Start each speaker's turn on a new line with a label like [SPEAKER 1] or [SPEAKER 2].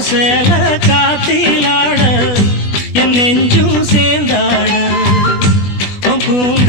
[SPEAKER 1] சேல காத்திலாட என் நெஞ்சும் சேர்ந்தாட. உன்